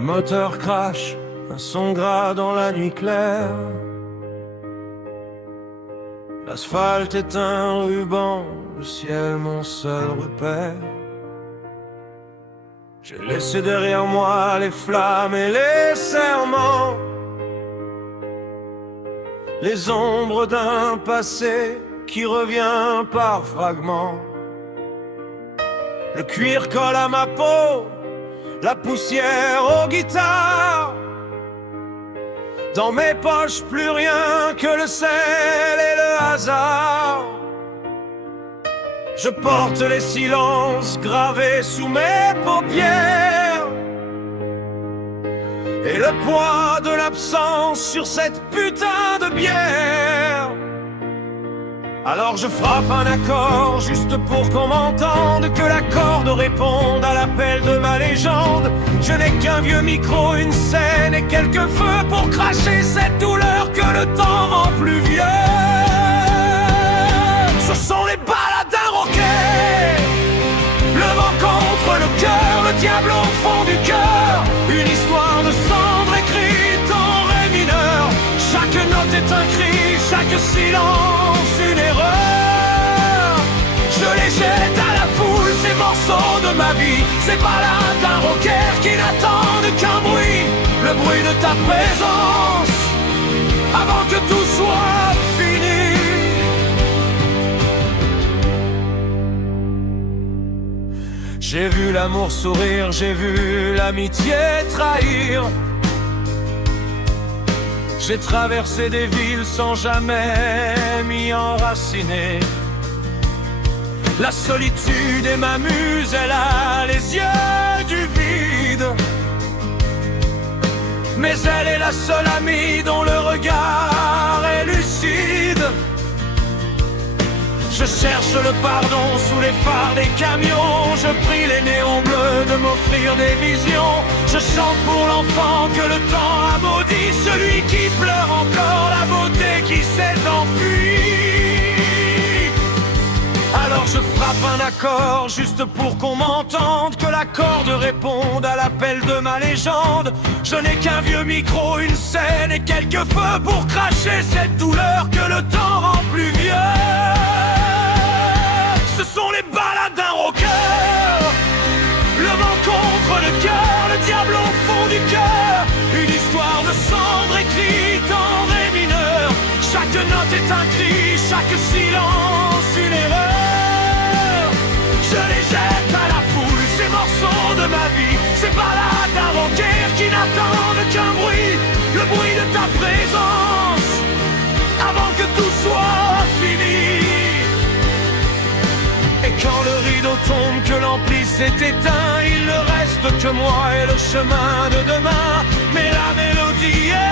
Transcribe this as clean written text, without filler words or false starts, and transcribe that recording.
moteur crache, un son gras dans la nuit claire. L'asphalte est un ruban, le ciel mon seul repère. J'ai laissé derrière moi les flammes et les serments, les ombres d'un passé qui revient par fragments. Le cuir colle à ma peau, la poussière aux guitares. Dans mes poches plus rien que le sel et le hasard. Je porte les silences gravés sous mes paupières et le poids de l'absence sur cette putain de bière. Alors je frappe un accord juste pour qu'on m'entende, que la corde réponde à l'appel de ma légende. Je n'ai qu'un vieux micro, une scène et quelques feux pour cracher cette douleur que le temps rend plus vieux. Ce sont les balades d'un rocker, le vent contre le cœur, le diable au fond du cœur. Une histoire de cendre écrite en ré mineur. Chaque note est un cri, chaque silence une erreur. Je les jette à la foule, ces morceaux de ma vie, ces balades d'un rocker qui n'attendent qu'un bruit, le bruit de ta présence, avant que tout soit fini. J'ai vu l'amour sourire, j'ai vu l'amitié trahir. J'ai traversé des villes sans jamais m'y enraciner. La solitude est ma muse, elle a les yeux du vide. Mais elle est la seule amie dont le regard est lucide. Je cherche le pardon sous les phares des camions. Je prie les néons bleus de m'offrir des visions. Je chante pour l'enfant que le temps a maudit, celui qui pleure encore la beauté qui s'est enfuie. Alors je frappe un accord juste pour qu'on m'entende, que la corde réponde à l'appel de ma légende. Je n'ai qu'un vieux micro, une scène et quelques feux pour cracher cette douleur que le temps rend plus vieux. Ce sont les balades d'un rocker, le vent contre le cœur, le diable au fond du cœur. Une histoire de cendre écrite en ré mineur. Chaque note est un cri, chaque silence une erreur. Je les jette à la foule, ces morceaux de ma vie, ces balades d'un rocker qui n'attendent qu'un bruit, le bruit de ta présence, avant que tout soit fini. Et quand le rideau tombe, que l'ampli s'est éteint, il ne reste que moi et le chemin de demain. Mais la mélodie est